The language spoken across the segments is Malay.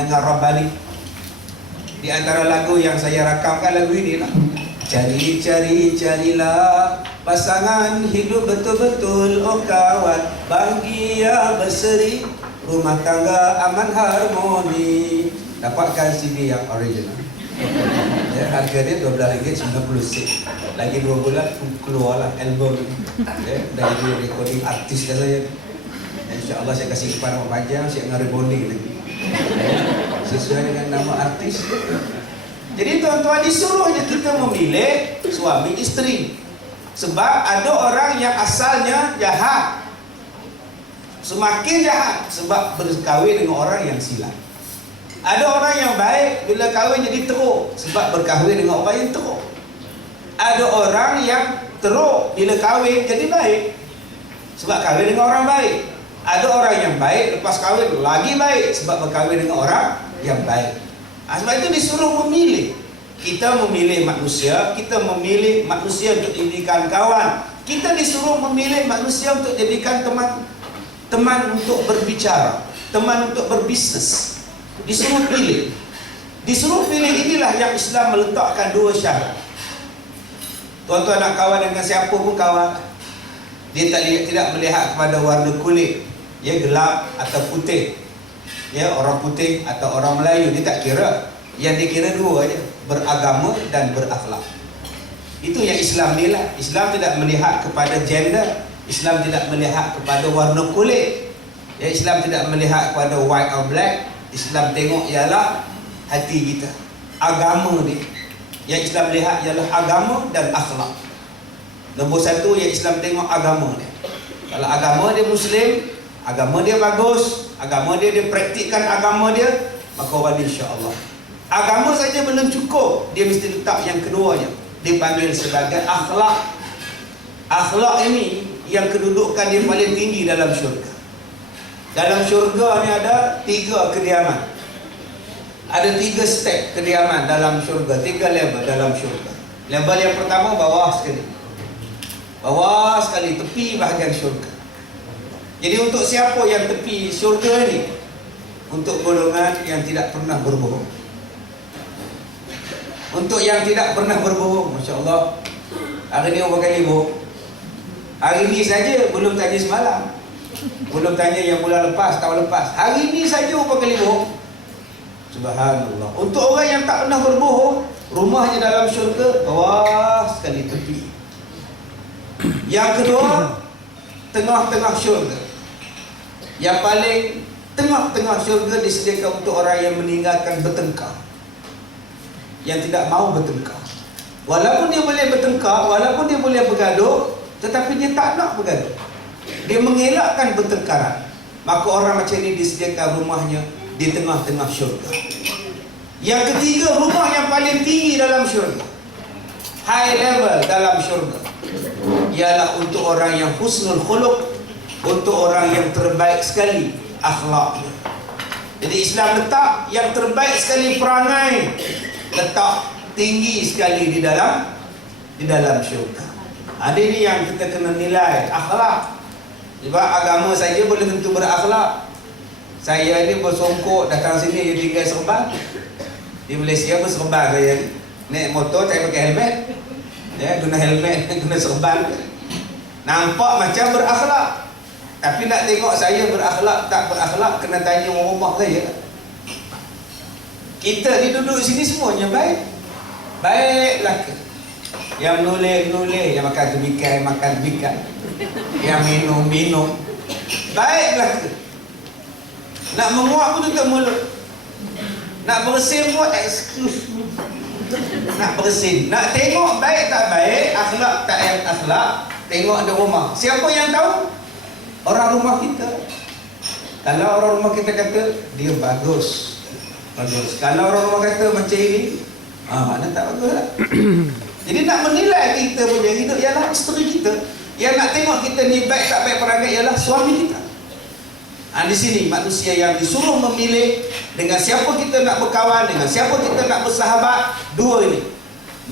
mendengar Rabbani. Di antara lagu yang saya rakamkan lagu ini lah. Carilah pasangan hidup betul-betul, oh kawan, bahagia berseri, rumah tangga aman harmoni. Dapatkan CD yang original. Ya, harga dia RM12.90. Lagi 2 bulan keluarlah album. Ya, dari recording artis dah saya. InsyaAllah saya kasih kepada Mak Panjang, saya ngari bonding lagi. Ya, sesuai dengan nama artis. Jadi tuan-tuan, disuruh je kita memilih suami isteri. Sebab ada orang yang asalnya jahat, semakin jahat sebab berkahwin dengan orang yang silap. Ada orang yang baik, bila kahwin jadi teruk sebab berkahwin dengan orang yang teruk. Ada orang yang teruk, bila kahwin jadi baik sebab kahwin dengan orang baik. Ada orang yang baik, lepas kahwin lagi baik sebab berkahwin dengan orang yang baik. Sebab itu disuruh memilih. Kita memilih manusia, kita memilih manusia untuk jadikan kawan. Kita disuruh memilih manusia untuk jadikan teman, teman untuk berbicara, teman untuk berbisnes. Disuruh pilih. Disuruh pilih, inilah yang Islam meletakkan 2 syarat. Tuan-tuan nak kawan dengan siapa pun kawan. Dia tidak melihat kepada warna kulit, ya, gelap atau putih, ya, orang putih atau orang Melayu, dia tak kira. Yang dikira 2 aja, beragama dan berakhlak. Itu yang Islam nilai. Islam tidak melihat kepada gender, Islam tidak melihat kepada warna kulit, ya, Islam tidak melihat kepada white or black. Islam tengok ialah hati kita, agama dia. Yang Islam lihat ialah agama dan akhlak. Nombor 1 yang Islam tengok agama dia. Kalau agama dia Muslim, agama dia bagus, agama dia praktikkan agama dia, maka wali insya-Allah. Agama saja belum cukup, dia mesti letak yang keduanya, dipanggil sebagai akhlak. Akhlak ini yang kedudukan dia paling tinggi dalam syurga. Dalam syurga ni ada 3 kediaman. Ada 3 step kediaman dalam syurga, 3 level dalam syurga. Level yang pertama bawah sekali. Bawah sekali, tepi bahagian syurga. Jadi untuk siapa yang tepi syurga ni? Untuk golongan yang tidak pernah berbohong. Untuk yang tidak pernah berbohong, Masya Allah. Hari ni berapa kali bohong? Hari ni saja, belum tanya semalam, belum tanya yang bulan lepas, tahun lepas. Hari ni saja berapa kali bohong? Subhanallah. Untuk orang yang tak pernah berbohong, rumahnya dalam syurga bawah sekali, tepi. Yang kedua, tengah-tengah syurga. Yang paling tengah-tengah syurga disediakan untuk orang yang meninggalkan bertengkar, yang tidak mau bertengkar. Walaupun dia boleh bertengkar, walaupun dia boleh bergaduh, tetapi dia tak nak bergaduh, dia mengelakkan pertengkaran. Maka orang macam ini disediakan rumahnya di tengah-tengah syurga. Yang ketiga, rumah yang paling tinggi dalam syurga, high level dalam syurga, ialah untuk orang yang husnul khuluq, untuk orang yang terbaik sekali akhlaknya. Jadi Islam letak yang terbaik sekali perangai, letak tinggi sekali di dalam syurga. Ada ini yang kita kena nilai, akhlak. Sebab agama saja boleh tentu berakhlak. Saya ni bersongkok datang sini, dia tinggal serban. Di Malaysia berserban saya ni. Naik motor tak pakai helmet, ya, guna helmet, guna serban. Nampak macam berakhlak. Tapi nak tengok saya berakhlak tak berakhlak, kena tanya orang rumah saya. Kita ni duduk sini semuanya baik. Baiklah ke? Yang nulis, yang makan tebikai, makan tebikai, yang minum. Baiklah ke? Nak menguap pun tutup mulut. Nak bersin pun excuse me. Nak bersin. Nak tengok baik tak baik, akhlak tak akhlak, tengok ada rumah. Siapa yang tahu? Orang rumah kita. Kalau orang rumah kita kata dia bagus, bagus. Kalau orang rumah kata macam ini, mana tak bagus lah. Jadi nak menilai kita punya hidup ialah isteri kita. Yang nak tengok kita ni baik tak baik perangai ialah suami kita. Di sini manusia yang disuruh memilih dengan siapa kita nak berkawan, dengan siapa kita nak bersahabat. 2 ini,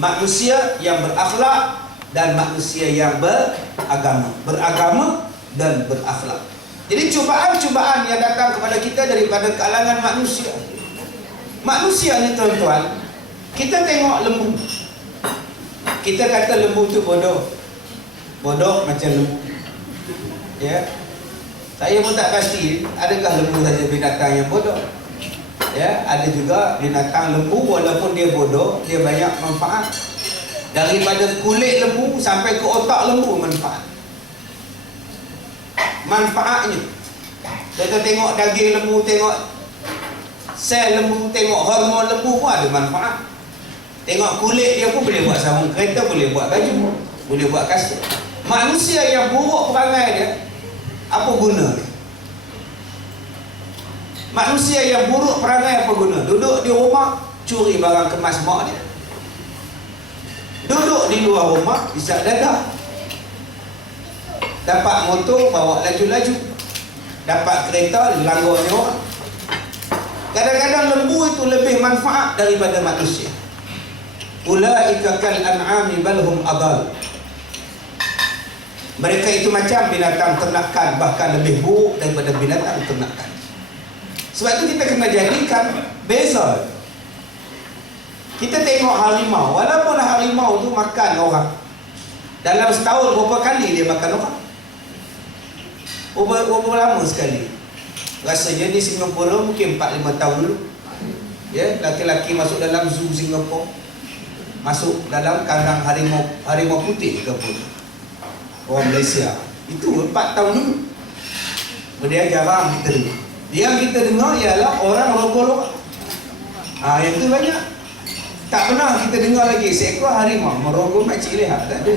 manusia yang berakhlak dan manusia yang beragama. Beragama dan berakhlak. Jadi cubaan-cubaan yang datang kepada kita daripada kalangan manusia, Manusia ni tuan-tuan, kita tengok lembu. Kita kata lembu tu bodoh. Bodoh macam lembu. Ya. Saya pun tak pasti adakah lembu saja binatang yang bodoh. Ya, ada juga binatang lembu walaupun dia bodoh, dia banyak manfaat. Daripada kulit lembu sampai ke otak lembu manfaat. Manfaatnya. Kita tengok daging lembu, tengok sel lembu, tengok hormon lembu pun ada manfaat. Tengok kulit dia pun boleh buat sarung kereta, boleh buat baju, boleh buat kasut. Manusia yang buruk perangai dia, apa guna dia? Manusia yang buruk perangai apa guna? Duduk di rumah, curi barang kemas mak dia. Duduk di luar rumah, isap dadah. Dapat motor, bawa laju-laju. Dapat kereta, langgarnya orang. Kadang-kadang lembu itu lebih manfaat daripada manusia. Ulaika kal an'ami bal hum adall. Mereka itu macam binatang ternakan, bahkan lebih buruk daripada binatang ternakan. Sebab itu kita kena jadikan beza. Kita tengok harimau, walaupun harimau tu makan orang, dalam setahun berapa kali dia makan orang? Berapa lama sekali? Rasanya di Singapura mungkin 4-5 tahun dulu. Ya, laki-laki masuk dalam zoo Singapura, masuk dalam kandang harimau putih ke pun orang Malaysia, itu 4 tahun dulu. Dia jarang kita dengar. Yang kita dengar ialah orang rogol. Yang itu banyak. Tak pernah kita dengar lagi seekor harimau merogol makcik lehat. Tak ada.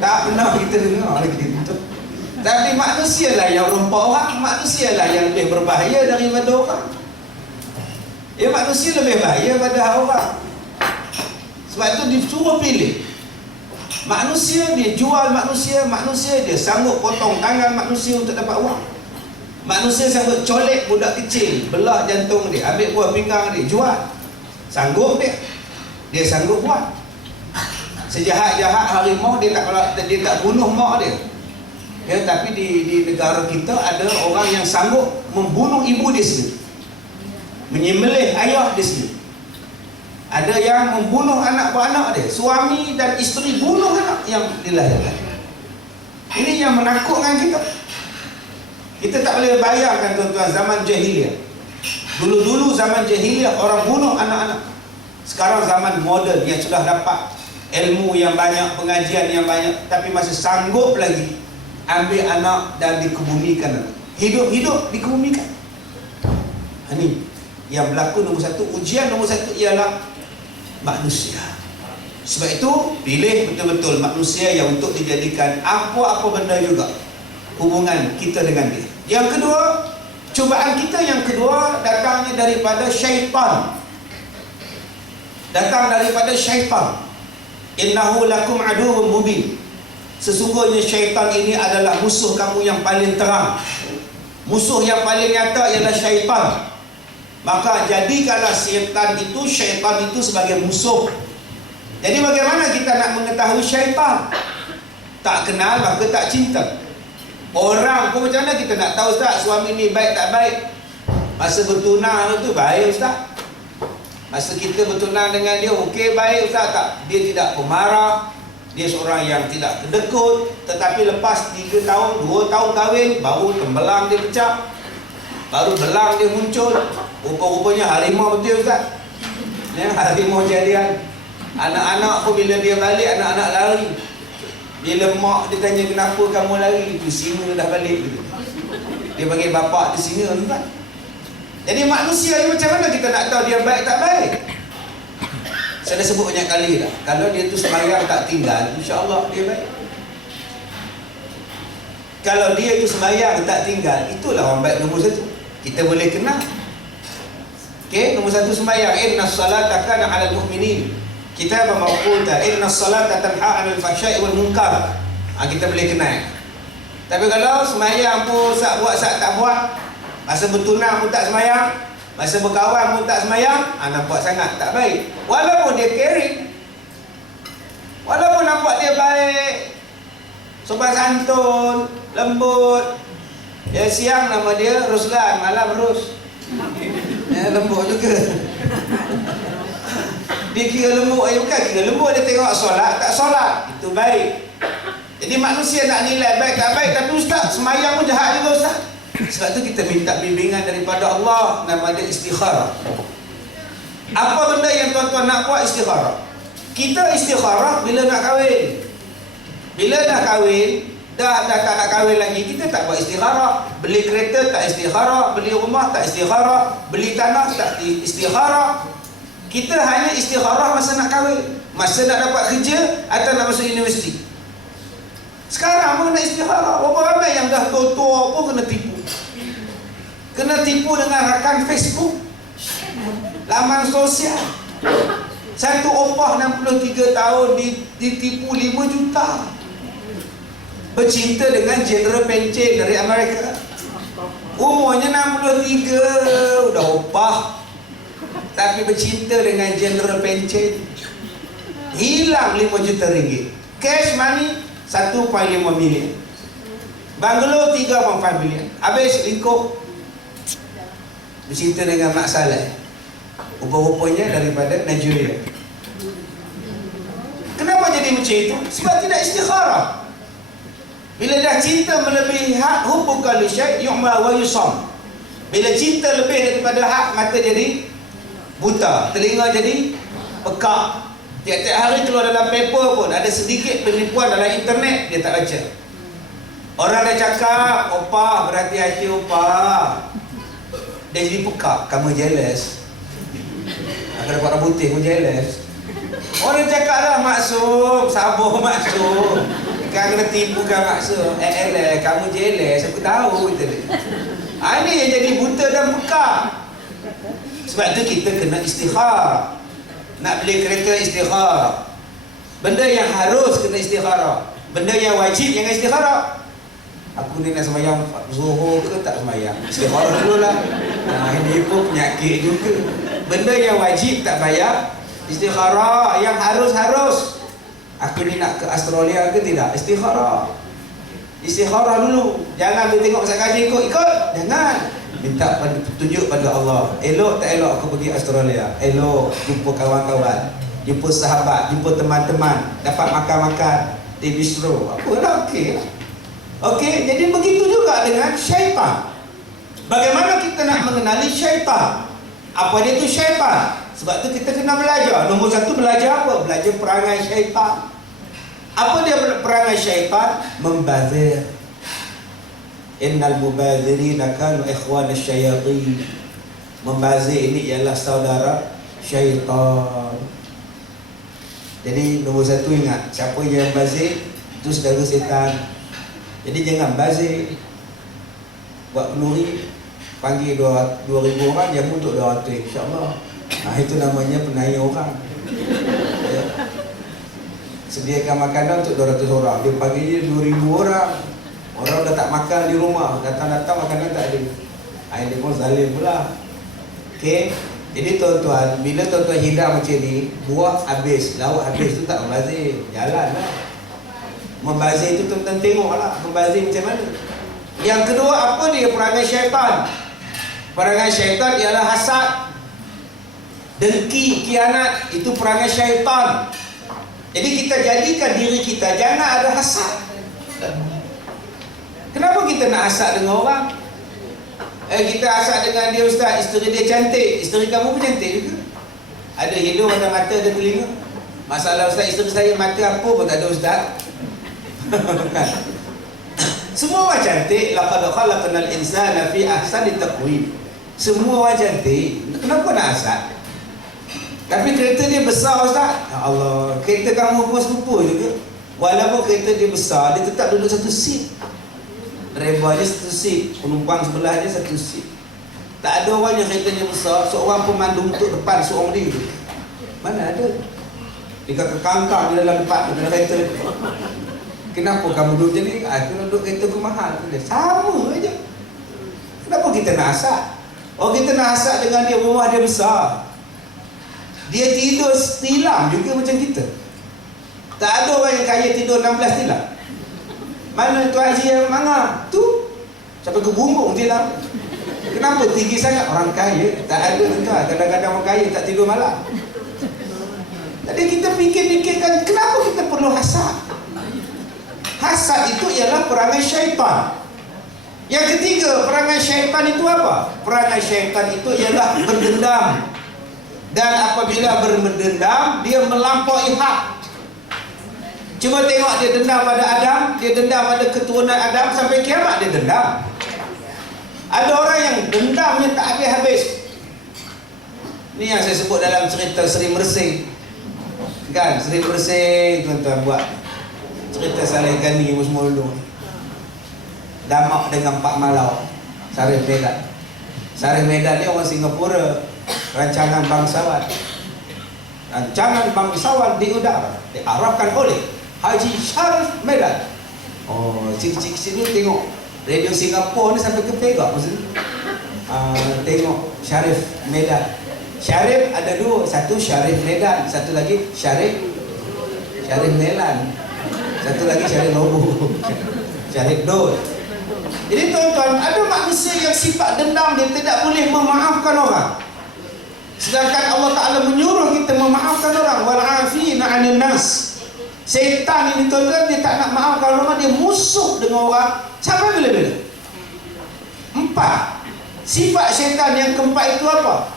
Tak pernah kita dengar lagi itu. Tapi manusia lah yang rompak orang, manusia lah yang lebih berbahaya daripada orang. Ya, manusia lebih bahaya pada orang. Sebab itu disuruh pilih. Manusia dia jual manusia dia sanggup potong tangan manusia untuk dapat uang. Manusia sanggup colek budak kecil, belah jantung dia, ambil buah pinggang dia, jual. Sanggup dia sanggup buat. Sejahat-jahat harimau dia tak bunuh mak dia. Ya, tapi di negara kita ada orang yang sanggup membunuh ibu dia sendiri, menyembelih ayah dia sendiri. Ada yang membunuh anak beranak dia, suami dan isteri bunuh anak yang dilahirkan. Ini yang menakutkan kita. Kita tak boleh bayangkan tuan-tuan zaman jahiliah. Dulu-dulu zaman jahiliah orang bunuh anak-anak. Sekarang zaman moden yang sudah dapat ilmu yang banyak, pengajian yang banyak, tapi masih sanggup lagi ambil anak dan dikebumikan. Hidup-hidup dikebumikan. Ini yang berlaku nombor satu. Ujian nombor satu ialah manusia. Sebab itu pilih betul-betul manusia yang untuk dijadikan apa-apa benda juga hubungan kita dengan dia. Yang kedua, cubaan kita yang kedua datangnya daripada syaitan. Datang daripada syaitan. Innahu lakum aduwwun mubin. Sesungguhnya syaitan ini adalah musuh kamu yang paling terang. Musuh yang paling nyata ialah syaitan. Maka jadikanlah syaitan itu sebagai musuh. Jadi bagaimana kita nak mengetahui syaitan? Tak kenal maka tak cinta. Orang pun macam mana kita nak tahu, Ustaz, suami ni baik tak baik? Masa bertunang tu baik, Ustaz. Masa kita bertunang dengan dia, okey baik, Ustaz, tak? Dia tidak pemarah. Dia seorang yang tidak kedekut. Tetapi lepas 3 tahun, 2 tahun kahwin, baru tembelang dia pecah, baru belang dia muncul. Rupa-rupanya harimau betul, Ustaz. Ya, harimau jadian. Anak-anak pun bila dia balik, anak-anak lari. Bila mak dia tanya kenapa kamu lari, itu singa dah balik gitu. Dia panggil bapak dia singa, Ustaz. Jadi manusia ni macam mana kita nak tahu dia baik tak baik? Saya dah sebut banyak kali dah. Kalau dia tu sembahyang tak tinggal, insya-Allah dia baik. Kalau dia tu sembahyang tak tinggal, itulah orang baik nombor satu. Kita boleh kenal. Okey, nombor satu sembahyang. Innas salata kana 'alal mu'minin kitaban mawquta. Innas salata tanha 'anil fahsya'i wal munkar. Kita boleh kenal. Tapi kalau sembahyang pun buat tak buat, masa bertunang pun tak sembahyang, masa berkawan pun tak sembahyang, nampak sangat tak baik. Walaupun dia caring, walaupun nampak dia baik, sopan santun, lembut. Ya, siang nama dia Ruslan, malam Rus. Lembut juga. Dia kira lembut, bukan kira lembut, dia tengok solat, tak solat, itu baik. Jadi manusia nak nilai baik tak baik, tapi ustaz, semayang pun jahat juga ustaz. Sebab tu kita minta bimbingan daripada Allah, nama dia istikharah. Apa benda yang tuan-tuan nak buat? Istikharah. Kita istikharah bila nak kahwin. Bila dah kahwin, dah tak nak kahwin lagi, kita tak buat istikharah. Beli kereta tak istikharah, beli rumah tak istikharah, beli tanah tak istikharah. Kita hanya istikharah masa nak kahwin, masa nak dapat kerja atau nak masuk universiti. Sekarang pun nak istikharah. Berapa ramai yang dah tua-tua pun kena tipu. Kena tipu dengan rakan Facebook, laman sosial. Satu opah 63 tahun ditipu 5 juta. Bercinta dengan General Pencen dari Amerika. Umurnya 63, udah opah, tapi bercinta dengan General Pencen. Hilang 5 juta ringgit. Cash money 1.5 million. Banglo 3.5 million. Habis lingkup. Bercinta dengan Mak Saleh. Rupa-rupanya daripada Nigeria. Kenapa jadi macam itu? Sebab tidak istikharah. Bila dah cinta melebihi hak, hubbuka li syai' yu'ma wa yusam. Bila cinta lebih daripada hak, mata jadi buta, telinga jadi pekak. Tiap-tiap hari keluar dalam paper pun ada sedikit penipuan dalam internet, dia tak baca. Orang dah cakap, opah, berhati-hati opah. Dia jadi pekak, kamu jealous. Akan dapat orang putih pun jealous. Orang cakap lah, maksum, sabar maksum. Kan kena tipukan maksum. Kamu jealous, aku tahu. Ini yang jadi buta dan pekak. Sebab tu kita kena istikharah. Nak beli kereta istikharah. Benda yang harus kena istikharah. Benda yang wajib jangan istikharah. Aku ni nak sembahyang Zuhur ke tak sembahyang? Istikharah dulu lah. Ini pun penyakit juga. Benda yang wajib tak bayar istikharah. Yang harus. Aku ni nak ke Australia ke tidak? Istikharah. Istikharah dulu. Jangan bila tengok pasal kaji ikut. Jangan. Minta petunjuk pada Allah. Elok tak elok aku pergi Australia? Elok. Jumpa kawan-kawan, jumpa sahabat, jumpa teman-teman, dapat makan-makan di bistro. Apa dah okey lah. Okey, jadi begitu juga dengan syaitan. Bagaimana kita nak mengenali syaitan? Apa dia tu syaitan? Sebab tu kita kena belajar. Nombor satu, belajar apa? Belajar perangai syaitan. Apa dia perangai syaitan? Membazir. Innal mubazirina kanu ikhwana syayatin. Membazir ini ialah saudara syaitan. Jadi nombor satu ingat, siapa yang bazir itu saudara setan. Jadi jangan bazir. Buat kenduri, panggil 2,000 orang, jamu untuk 200, insyaAllah. Itu namanya penaya orang. Ya. Sediakan makanan untuk 200 orang, dia panggil dia 2,000 orang. Orang dah tak makan di rumah, datang-datang makanan tak ada. Dia pun zalim pula. Okey. Jadi tuan-tuan, bila tuan-tuan hidang macam ni, buah habis, lauk habis tu tak membazir. Jalanlah. Membazir itu tuan-tuan tengoklah, membazir macam mana. Yang kedua, apa dia perangai syaitan? Perangai syaitan ialah hasad, dengki, khianat. Itu perangai syaitan. Jadi kita jadikan diri kita jangan ada hasad. Kenapa kita nak hasad dengan orang? Kita hasad dengan dia, ustaz, isteri dia cantik. Isteri kamu pun cantik juga. Ada hidung, ada mata, ada telinga. Masalah ustaz, isteri saya mata apa pun tak ada ustaz. Semua orang cantik. Laqad khalaqnal insana fi ahsani taqwim. Semua orang cantik. Kenapa nak hasad? Tapi kereta dia besar ustaz. Ya Allah, kereta kamu pun serupa juga. Walaupun kereta dia besar, dia tetap duduk satu seat. Driver dia satu seat, penumpang sebelah dia satu seat. Tak ada orang yang keretanya besar, seorang pemandu untuk depan seorang dia. Mana ada? Dia kekangkang di dalam depan dalam kereta. Kenapa kamu duduk jadi? Aku duduk kereta aku mahal. Sama aja. Kenapa kita nak hasad? Oh, kita nak hasad dengan dia, rumah dia besar. Dia tidur tilam juga macam kita. Tak ada orang yang kaya tidur 16 tilam. Mana Tuan Haji yang mangah? Tu sampai ke bumbung tilam. Kenapa tinggi sangat? Orang kaya tak ada tuan. Kadang-kadang orang kaya tak tidur malam. Jadi kita fikir-fikirkan kenapa kita perlu hasad. Hasad itu ialah perangai syaitan. Yang ketiga, perangai syaitan itu apa? Perangai syaitan itu ialah berdendam. Dan apabila berdendam, dia melampaui had. Cuma tengok dia dendam pada Adam, dia dendam pada keturunan Adam, sampai kiamat dia dendam. Ada orang yang dendamnya tak habis-habis. Ni yang saya sebut dalam cerita Seri Mersing. Kan, Seri Mersing tuan-tuan buat cerita Saleh Gani semua dulu. Damak dengan Pak Malau, Sarif Medan. Sarif Medan ni orang Singapura, rancangan bangsawan. Rancangan bangsawan di udara diarahkan oleh Haji Sharif Medan. Oh, cik-cik sini tengok radio Singapura ni sampai ke Perak maksudnya. Tengok Sharif Medan. Sharif ada dua, satu Sharif Medan, satu lagi Sharif Melan, satu lagi Sharif Lobo, Sharif Dol. Jadi tuan-tuan, ada manusia yang sifat dendam, dia tidak boleh memaafkan orang. Sedangkan Allah Ta'ala menyuruh kita memaafkan orang. Wal'afina 'anil nas. Syaitan ini tuan-tuan, dia tak nak maafkan orang, dia musuh dengan orang sampai bila-bila. 4. Sifat syaitan yang keempat itu apa?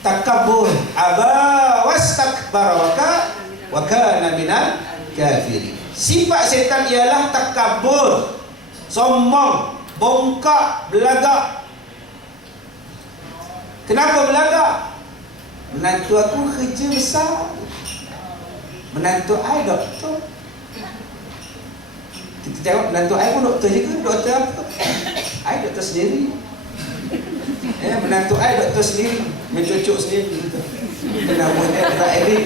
Takabbur, aba wastakbara wa kana minal kafirin. Sifat syaitan ialah takabbur, sombong, bongkak, belagak. Kenapa belagak? Menantu aku kerja besar, menantu I doktor. Kita tengok menantu I pun doktor juga. Doktor apa? I doktor sendiri. Menantu I doktor sendiri, mencucuk sendiri. Kita namanya tak edit.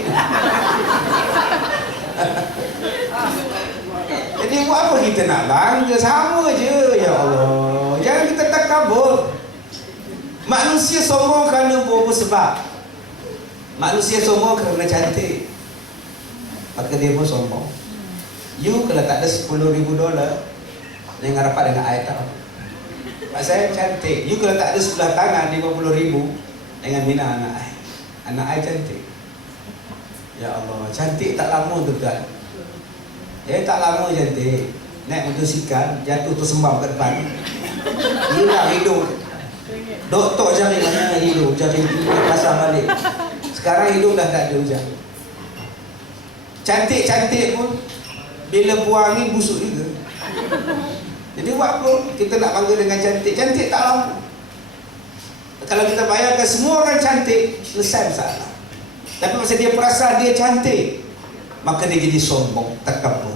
Jadi buat apa kita nak bangga? Sama je. Ya Allah, jangan kita takabur. Manusia sombong kerana beberapa sebab. Manusia sombong kerana cantik, maka dia pun sombong. You kalau tak ada $10,000, jangan rapat dengan I tau. Mak saya cantik. You kalau tak ada sebelah tangan $50,000, jangan bina anak I. Anak I cantik. Ya Allah, cantik tak lama tu kan. Tak lama cantik. Naik motosikal, jatuh tersembam ke depan, hilang hidung. Doktor cari mana hidung, cari pasang balik. Sekarang hidung dah tak ada hujang. Cantik-cantik pun bila buang ni busuk juga. Jadi buat apa kita nak bangga dengan cantik? Cantik tak lama. Kalau kita bayangkan semua orang cantik, selesai masalah. Tapi masa dia perasan dia cantik, maka dia jadi sombong, takabur.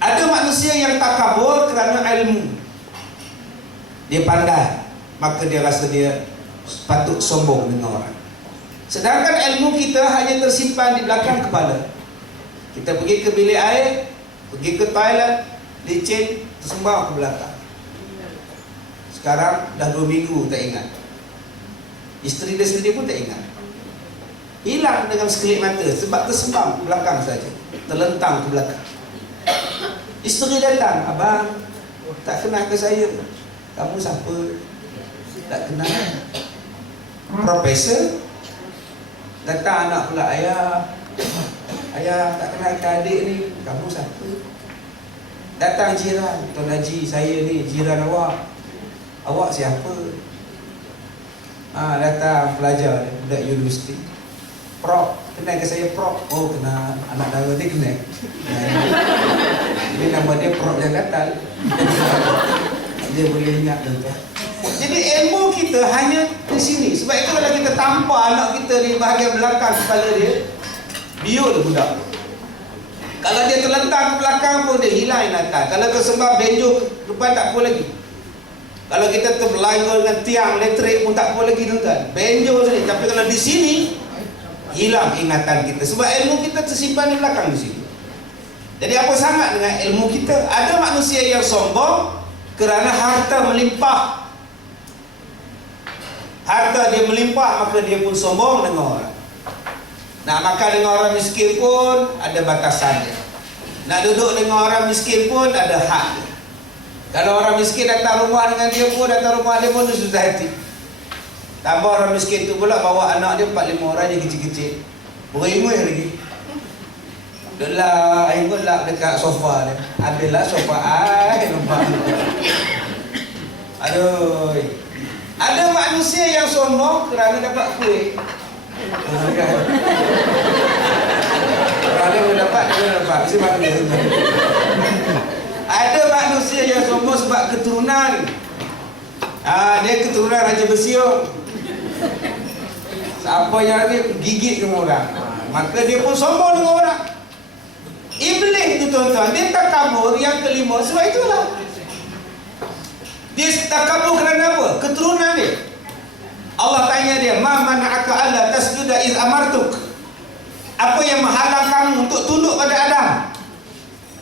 Ada manusia yang takabur kerana ilmu. Dia pandai, maka dia rasa dia patut sombong dengan orang. Sedangkan ilmu kita hanya tersimpan di belakang kepala. Kita pergi ke bilik air, pergi ke toilet, licin, tersembam ke belakang. Sekarang dah 2 minggu tak ingat. Isteri dia sendiri pun tak ingat. Hilang dengan sekelip mata sebab tersembam ke belakang saja, terlentang ke belakang. Isteri datang, abang, tak kenal ke saya? Kamu siapa? Tak kenal. Profesor. Datang anak pula, ayah tak kenal ke adik ni? Kamu siapa? Datang jiran, Tuan Haji, saya ni jiran awak. Awak siapa? Datang pelajar, budak universiti. Prof, kenal ke saya Prof? Oh kenal, anak dara dia kenal. Ini nama dia Prof Jakarta. Dia boleh ingat tuan-tuan. Jadi ilmu kita hanya di sini. Sebab itu kalau kita tampar anak kita di bahagian belakang kepala dia, biul budak. Kalau dia terlentang ke belakang pun dia hilang ingatan. Kalau tersembam benjol depan tak apa lagi. Kalau kita terbelanggol dengan tiang elektrik pun tak apa lagi tuan-tuan. Benjol sini. Tapi kalau di sini hilang ingatan kita. Sebab ilmu kita tersimpan di belakang di sini. Jadi apa sangat dengan ilmu kita? Ada manusia yang sombong kerana harta melimpah. Harta dia melimpah, maka dia pun sombong dengan orang. Nak makan dengan orang miskin pun ada batasannya. Nak duduk dengan orang miskin pun ada hak. Kalau orang miskin datang rumah dengan dia pun, datang rumah dia pun dia susah hati. Tambah orang miskin tu pula bawa anak dia 4-5 orang dia kecil-kecil. Berimui lagi. Duduklah, ikutlah dekat sofa dia. Ambillah sofa nampak. Aduh. Ada manusia yang sombong kerana dapat kuih. Kerana dapat, dia dapat. Mesti makan dia. Ada manusia yang sombong sebab keturunan. Dia keturunan Raja Besiung. Siapa yang dia gigit dengan orang, maka dia pun sombong dengan orang. Iblis tu tuan-tuan, dia takabur yang kelima sebab itulah. Dia takabur kerana apa? Keturunan dia. Allah tanya dia, "Ma mana'aka alla tasjuda iz amartuk?" Apa yang menghalang kamu untuk tunduk pada Adam?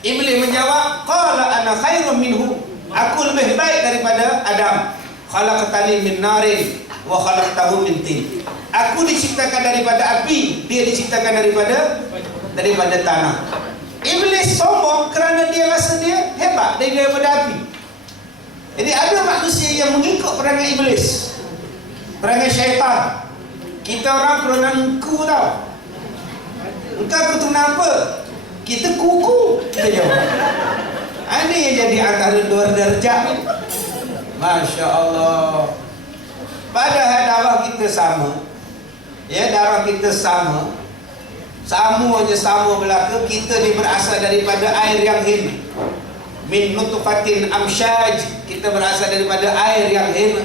Iblis menjawab, "Qala ana khairum minhu." Aku lebih baik daripada Adam. Khalaqtani min narin wa khalaqtahu min tin. Aku diciptakan daripada api, dia diciptakan daripada tanah. Iblis sombong kerana dia rasa dia hebat daripada api. Jadi ada manusia yang mengikut perangai iblis, perangai syaitan. Kita orang keronan ku tau. Engkau keturunan apa? Kita kuku. Kita jawab. Ini yang jadi antara dua darjah ni. Masya Allah. Padahal darah kita sama. Ya, darah kita sama. Sama je sama belaka. Kita ni berasal daripada air yang hina. Min nutfatin amsyaj. Kita berasal daripada air yang hina.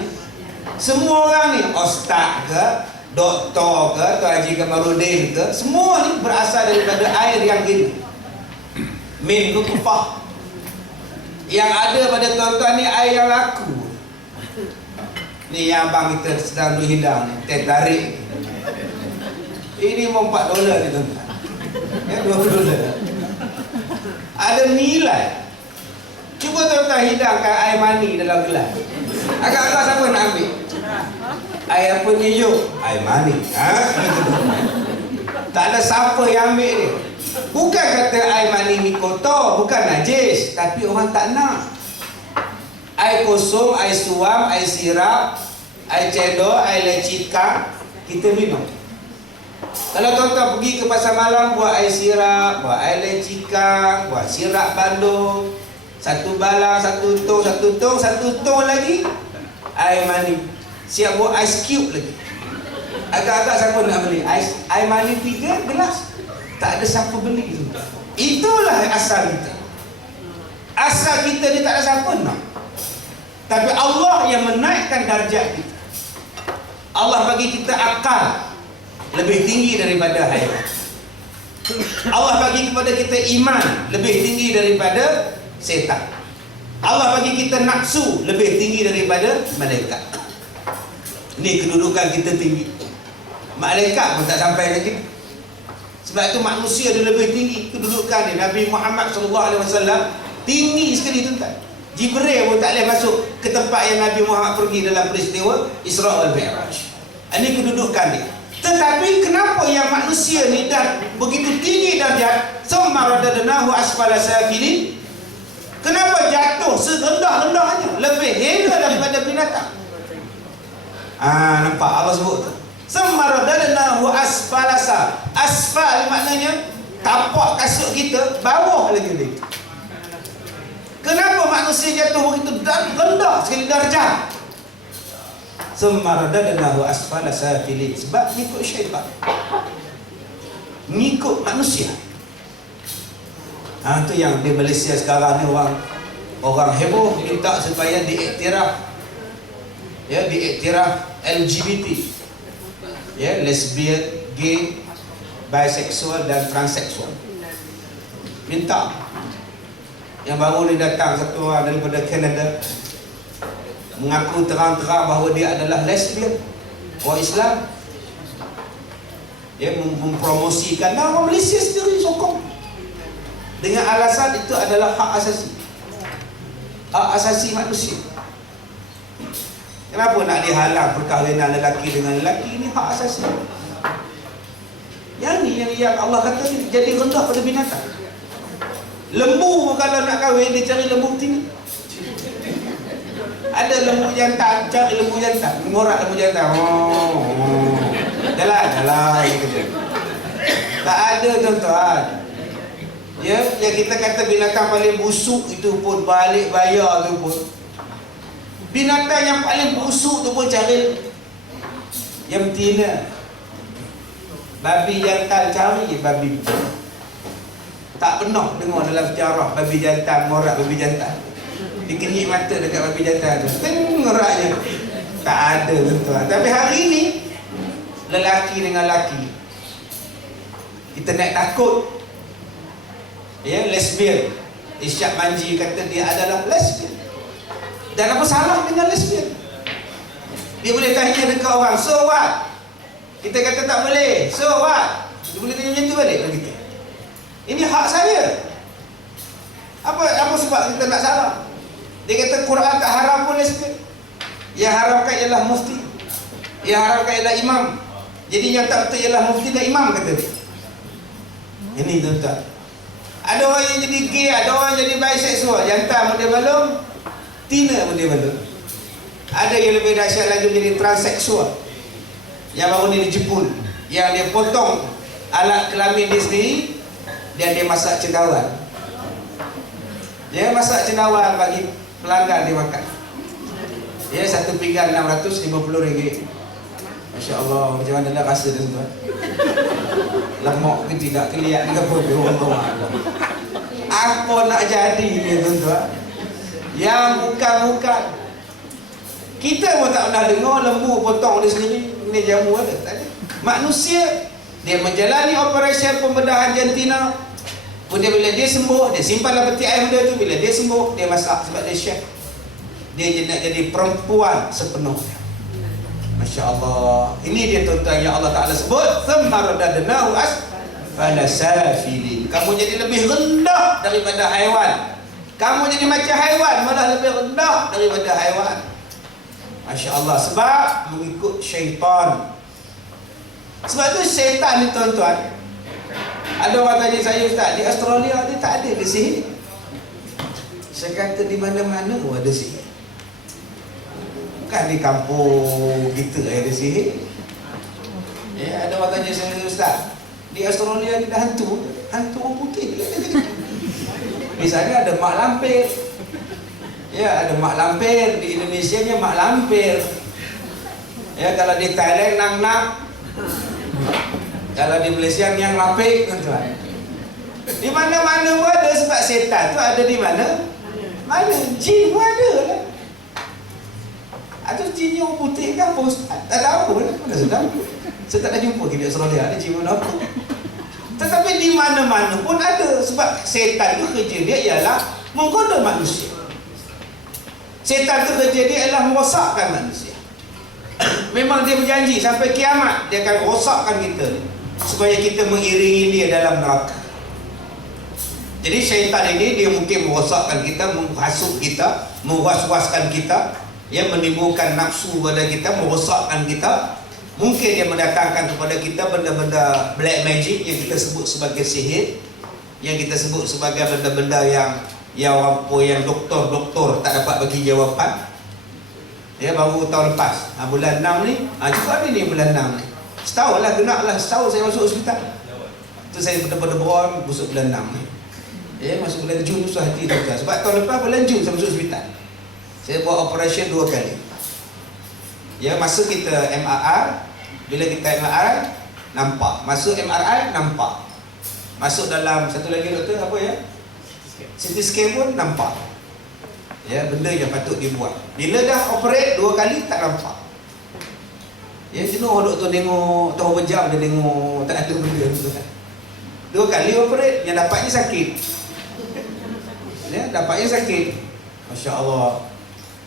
Semua orang ni, ustaz ke, doktor ke, Tuan Haji Kamarudin ke, semua ni berasal daripada air yang hina. Min nutfah. Yang ada pada tuan-tuan ni air yang laku. Ni yang abang kita sedang hidang ni, teh tarik. Ini mau $4 ni tuan-tuan. Ya, $20. Ada nilai. Cuba tuan-tuan hidangkan air mani dalam gelas. Agak-agak siapa nak ambil? Air apa ni Yuk? Air mani. Tak ada siapa yang ambil dia. Bukan kata air mani ni kotor, bukan najis, tapi orang tak nak. Air kosong, air suam, air sirap, air cendol, air lecika, kita minum. Kalau tuan-tuan pergi ke pasar malam, buat air sirap, buat air lecika, buat sirap bandung, satu balang, satu tong lagi air mani. Siap buat ice cube lagi. Agak-agak siapa nak beli air mani 3 gelas? Tak ada siapa beli itu. Itulah asal kita. Asal kita ni tak ada siapa nak. Tapi Allah yang menaikkan darjat kita. Allah bagi kita akal lebih tinggi daripada haiwan. Allah bagi kepada kita iman lebih tinggi daripada setan. Allah bagi kita nafsu lebih tinggi daripada malaikat. Ini kedudukan kita tinggi. Malaikat pun tak sampai lagi. Sebab itu manusia dia lebih tinggi kedudukan dia. Nabi Muhammad SAW tinggi sekali tuan-tuan. Jibril pun tak boleh masuk ke tempat yang Nabi Muhammad pergi dalam peristiwa Isra wal Mi'raj. Ini kedudukan dia. Tetapi kenapa yang manusia ni dah begitu tinggi darjat, summa radadnahu asfala safilin? Kenapa jatuh serendah-rendahnya, lebih hina daripada binatang? Nampak Allah sebut tu. Summa radadnahu asfala sa. Asfal maknanya tapak kasut kita bawah lagi dia. Kenapa manusia jatuh begitu rendah sekali darjah? Summa radadnahu asfala safilin. Sebab ngikut syaitan, ngikut manusia. Itu yang di Malaysia sekarang ni orang heboh minta supaya diiktiraf, ya, diiktiraf LGBT, ya, lesbian, gay, bisexual dan transseksual. Minta. Yang baru ni datang satu orang daripada Canada, mengaku terang-terang bahawa dia adalah lesbian, orang Islam. Dia mempromosikan, dan orang Malaysia sendiri sokong dengan alasan itu adalah hak asasi, hak asasi manusia. Kenapa nak dihalang perkahwinan lelaki dengan lelaki? Ini hak asasi. Yang ni yang Allah kata ni jadi rendah pada binatang. Lembu kalau nak kahwin dia cari lembu tinggi. Ada lembu jantan, cari lembu jantan, mengorak lembu jantan. Jalan gitu. Tak ada tuan-tuan. Ya, yang kita kata binatang paling busuk itu pun balik bayar tu pun. Binatang yang paling busuk tu pun cari yang betina. Babi jantan cari je babi. Tak pernah dengar dalam sejarah babi jantan morak babi jantan. Dikenyik mata dekat babi jantan tu. Ngorak je. Tak ada tuan-tuan. Tapi hari ni lelaki dengan lelaki kita nak takut. Ya, lesbian. Isyad Manji kata dia adalah lesbian. Dan apa salah dengan lesbian? Dia boleh tanya dekat orang, so what? Kita kata tak boleh, so what? Dia boleh tanya macam tu balik kita. Ini hak saya. Apa sebab kita nak salah? Dia kata Quran tak haram pun lesbian. Yang haramkan ialah mufti. Yang haramkan ialah imam. Jadi yang tak betul ialah mufti dan imam, kata dia. Ini tuan-tuan. Ada orang yang jadi gay, ada orang yang jadi biseksual. Jantan pun dia belum, tina pun dia belum. Ada yang lebih dahsyat lagi menjadi transseksual. Yang baru ni dijepul, yang dia potong alat kelamin dia sendiri dan dia masak cendawan. Dia masak cendawan bagi pelanggan dia makan. Dia satu pinggan RM650. Masya Allah, macam mana lah rasa dia tuan? Lemak ke tidak, kelihat ke apa dia orang. Apa nak jadi dia tuan-tuan? Yang bukan-bukan. Kita pun tak pernah dengar lembu potong dia sendiri. Ini jamu ada, tak ada. Manusia, dia menjalani operasi pembedahan jantina. Kemudian bila dia sembuh, dia simpanlah peti air muda tu. Bila dia sembuh, dia masak sebab dia chef. Dia nak jadi perempuan sepenuhnya. Masya Allah. Ini dia tuan-tuan yang Allah Ta'ala sebut, thumma radadnahu asfala safilin. Kamu jadi lebih rendah daripada haiwan. Kamu jadi macam haiwan, malah lebih rendah daripada haiwan. Masya Allah. Sebab mengikut syaitan. Sebab tu syaitan ni tuan-tuan. Ada orang tanya saya, Ustaz, di Australia ni tak ada ke sihir? Saya kata di mana-mana ada sihir. Bukan di kampung kita ada sihir. Ya, ada orang tanya saya, Ustaz, di Australia ni ada hantu orang putih. Misalnya ada mak lampir. Ya, ada mak lampir. Di Indonesia nya mak lampir. Ya, kalau di Thailand nang-nak. Kalau di Malaysia yang lapik, tuan-tuan. Di mana-mana pun ada, sebab setan tu ada di mana? Mana? Jin pun ada lah. Atau jin yang putih kan apa? Tak tahu lah. Mana saya tahu? Saya tak ada jumpa di Australia ada jin mana apa. Tetapi di mana-mana pun ada. Sebab setan tu kerja dia ialah menggoda manusia. Setan tu kerja dia ialah merosakkan manusia. Memang dia berjanji sampai kiamat dia akan rosakkan kita ni, supaya kita mengiringi dia dalam neraka. Jadi syaitan ini dia mungkin merosakkan kita, menghasut kita, mewas-waskan kita, yang menimbulkan nafsu pada kita, merosakkan kita. Mungkin dia mendatangkan kepada kita benda-benda black magic yang kita sebut sebagai sihir, yang kita sebut sebagai benda-benda yang doktor tak dapat bagi jawapan. Ya, baru tahun lepas, bulan 6 ni, juga ada ni bulan 6 ni. Setahun lah, genap lah, setahun saya masuk hospital. Tu saya berdebar-debar masuk bulan 6 ni. Ya, masuk bulan Jun susah hati doktor. Sebab tahun lepas bulan Jun saya masuk hospital. Saya buat operation 2 kali. Ya, masa kita MRI, bila kita MRI nampak, masuk MRI nampak, masuk dalam satu lagi doktor apa ya, CT scan pun nampak. Ya, benda yang patut dibuat. Bila dah operate 2 kali tak nampak. Ya, jenuh doktor tengok, tahu berjam dia tengok tak ada benda tu kan. 2 kali operate, yang dapatnya sakit. Ya, dapatnya sakit. Masya Allah.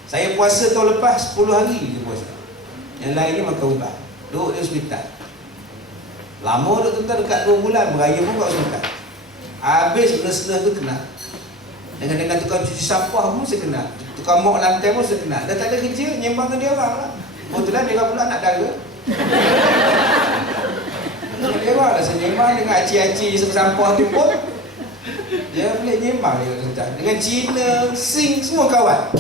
Saya puasa tahun lepas 10 hari je puasa. Yang lainnya makan ubat. Duduk di hospital. Lama duduk tuan dekat 2 bulan, beraya pun kat hospital. Habis benda-benda tu kena. Dengan tukang cuci sampah pun saya kenal. Tukang mop lantai pun saya kenal. Dah tak ada kerja, nyembang dengan dia orang lah. Kebetulan dia orang pula nak dara. Dia orang lah, saya nyembang dengan aci-aci sampah tu pun. Dia boleh nyembang dia. Dengan Cina, Sing, semua kawan.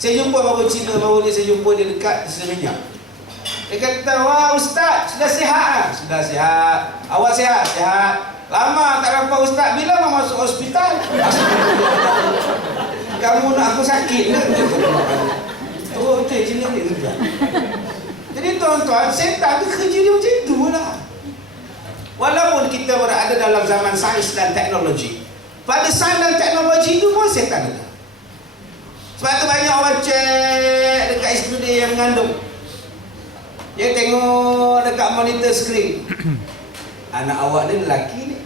Saya jumpa baru Cina, baru ni saya jumpa dia dekat di Seminyak. Dia kata, wah ustaz, sudah sihat? Sudah sihat. Awak sihat? Sihat. Lama tak nampak ustaz, bila mau masuk hospital? Kamu nak aku sakit ke? Oh, itu Cina ni juga. Jadi tuan-tuan, setan tu kerja dia macam tu lah. Walaupun kita berada dalam zaman sains dan teknologi, pada sains dan teknologi itu pun setan ada. Sebab tu banyak orang cek dekat isteri dia yang mengandung. Dia tengok dekat monitor skrin. Anak awak ni lelaki ni.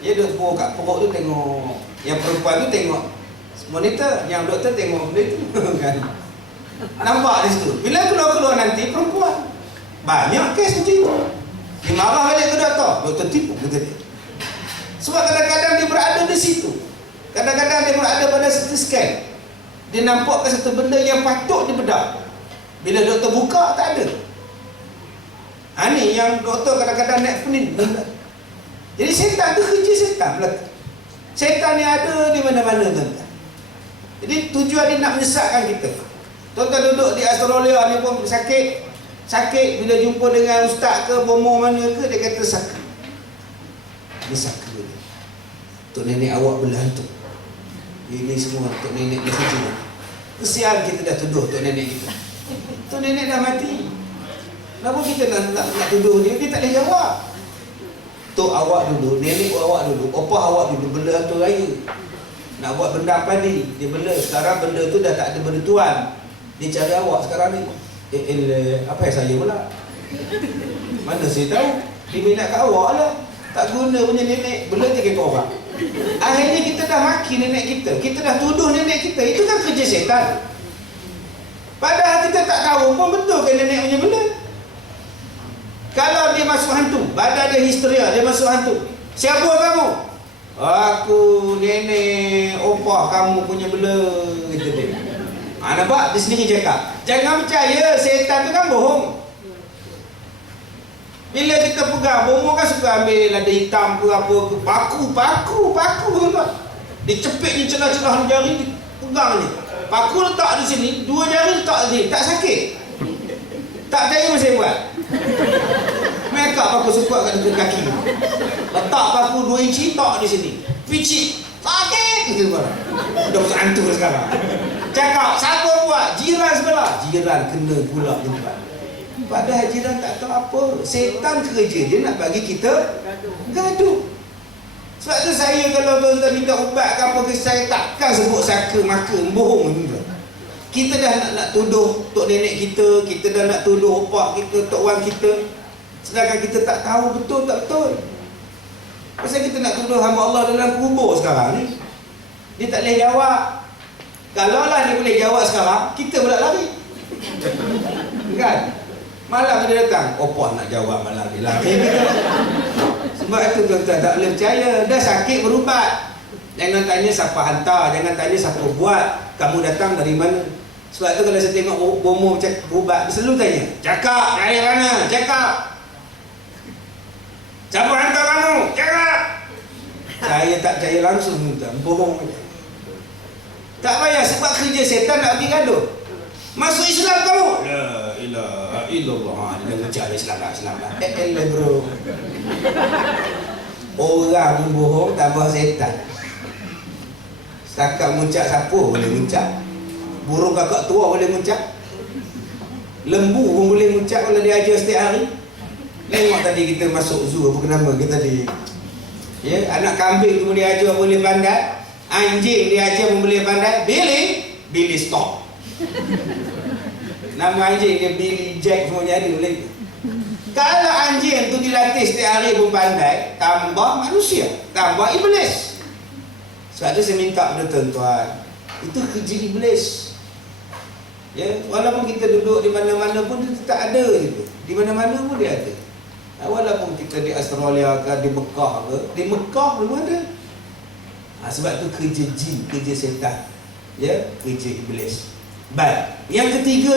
Dia duduk kat perut tu tengok. Yang perempuan tu tengok monitor, yang doktor tengok benda tu. Kan? Nampak di situ. Bila keluar-keluar nanti perempuan. Banyak kes macam itu. Dia marah balik ke doktor. Doktor tipu kata dia. Sebab kadang-kadang dia berada di situ. Kadang-kadang dia berada pada CT scan. Dia nampakkan satu benda yang patut dibedah. Bila doktor buka, tak ada. Ni yang doktor kadang-kadang naik pening. Jadi setan tu kerja setan. Setan ni ada di mana-mana, tuan-tuan. Jadi tujuan dia nak menyesatkan kita. Tuan-tuan duduk di Australia ni pun sakit. Sakit bila jumpa dengan ustaz ke, bomo mana ke, dia kata saka. Dia saka dia. Tok nenek awak berhantu. Ini semua tok nenek dia saja. Kesian kita dah tuduh tok nenek kita. Tok nenek dah mati. Kenapa kita nak tuduh dia? Dia tak boleh jawab. Tok awak dulu, nenek awak dulu, opah awak dulu bela hantu raya. Nak buat benda apa ni? Dia bela. Sekarang benda tu dah tak ada benda tuan. Dia cari awak sekarang ni. Apa yang saya pula? Mana saya tahu? Dia minat kat awak lah. Tak guna punya nenek bela 3 orang. Akhirnya kita dah maki nenek kita. Kita dah tuduh nenek kita. Itu kan kerja setan. Padahal kita tak tahu pun betul ke nenek punya benda. Kalau dia masuk hantu, badan dia histeria, dia masuk hantu. Siapa kamu? Aku nenek opah kamu punya bela, gitu dia. Nampak? Dia sendiri cakap. Jangan percaya, setan tu kan bohong. Bila kita pegang, bohong kan suka ambil ada hitam ke apa ke. Paku tuan-tuan. Dia cepit ni celah-celah jari, dia pegang ni. Paku letak di sini, 2 jari letak di sini. Tak sakit? Tak percaya apa saya buat? Mereka paku sekuat kat dekat kaki. Letak paku 2 inci, letak di sini. Picit. Sakit! Dah macam hantu sekarang. Cakap, siapa buat? Jiran sebelah. Jiran kena pula tempat. Padahal jiran tak tahu apa. Setan kerja dia nak bagi kita gaduh. Sebab tu saya kalau tuan-tuan minta ubat ke apa ke, saya takkan sebut saka maka bohong juga. Kita dah nak tuduh tok nenek kita, kita dah nak tuduh opak kita, tok wan kita. Sedangkan kita tak tahu betul tak betul. Pasal kita nak tuduh hamba Allah dalam kubur sekarang ni. Dia tak boleh jawab. Kalau lah dia boleh jawab sekarang, kita pula lari. Kan? Malam dia datang, opah nak jawab malam dia lari. Sebab itu tuan-tuan tak boleh percaya. Dah sakit berubat. Jangan tanya siapa hantar, jangan tanya siapa buat, kamu datang dari mana. Sebab tu kalau saya tengok bomo macam berubat, selalu tanya, cakap dari mana? Cakap. Siapa hantar kamu? Cakap. Saya tak percaya langsung tuan, bohong. Tak payah, sebab kerja setan nak pergi gaduh. Masuk Islam kamu? La ilaha illallah. Dia mengejar Islam lah. Bro. Orang bohong tambah setan. Setakat muncak siapa boleh muncak. Burung kakak tua boleh muncak. Lembu pun boleh muncak kalau dia ajar setiap hari. Tengok tadi kita masuk zoo, apa nama kita tadi. Ya, anak kambing tu boleh ajar boleh pandai. Anjing dia ajar pun boleh pandai. Billy stop. Nama anjing dia Billy Jack semua jadi boleh. Kalau anjing tu dilatih setiap hari pun pandai, tambah manusia, tambah iblis. Sebab tu saya minta pada tuan-tuan, itu kerja iblis. Ya, walaupun kita duduk di mana-mana pun dia tak ada gitu. Di mana-mana pun dia ada. Walaupun kita di Australia ke, di Mekah ke, di Mekah pun ada. Sebab tu kerja jin, kerja setan. Ya, kerja iblis. Baik. Yang ketiga